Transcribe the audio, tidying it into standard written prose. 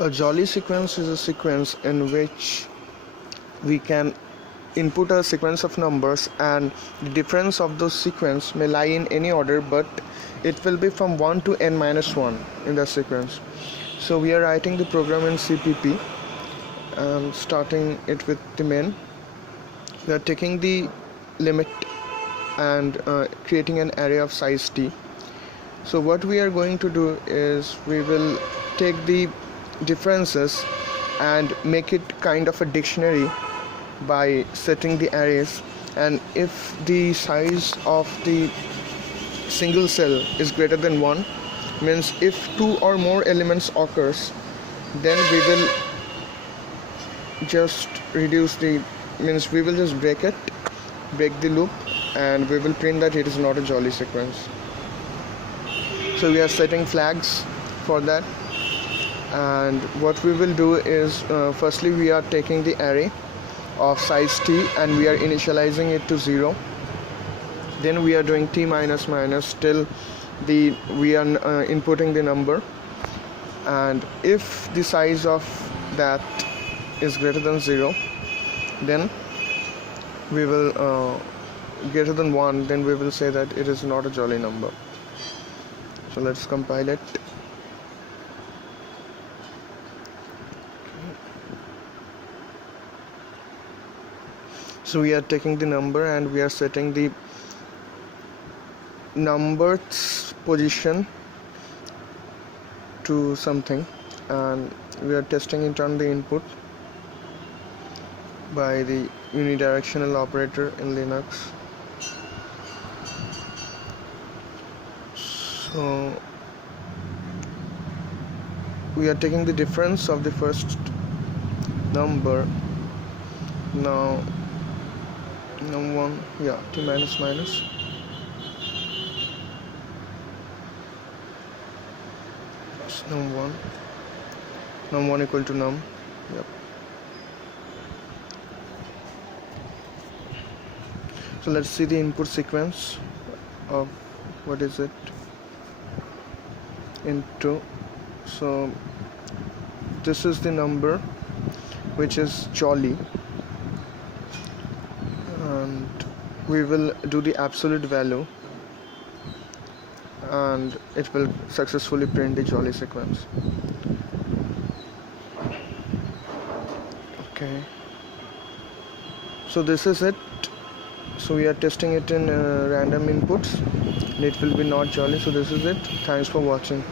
A jolly sequence is a sequence in which we can input a sequence of numbers, and the difference of those sequence may lie in any order, but it will be from 1 to n minus 1 in the sequence. So we are writing the program in CPP and starting it with the main. We are taking the limit and creating an array of size t. So what we are going to do is we will take the differences and make it kind of a dictionary by setting the arrays, and if the size of the single cell is greater than 1, means if 2 or more elements occurs, then we will just reduce the, means we will just break the loop, and we will print that it is not a jolly sequence. So we are setting flags for that, and what we will do is firstly we are taking the array of size t and we are initializing it to 0. Then we are doing t minus minus till we are inputting the number, and if the size of that is greater than 0, then we will greater than 1, then we will say that it is not a jolly number. So let's compile it. So we are taking the number and we are setting the number's position to something, and we are testing it on the input by the unidirectional operator in Linux. So we are taking the difference of the first number. Now num1, yeah, t minus minus, num1 equal to num, yep. So let's see the input sequence of what is it into. So this is the number which is jolly, and we will do the absolute value and it will successfully print the jolly sequence. Okay, so this is it. So we are testing it in random inputs and it will be not jolly. So this is it. Thanks for watching.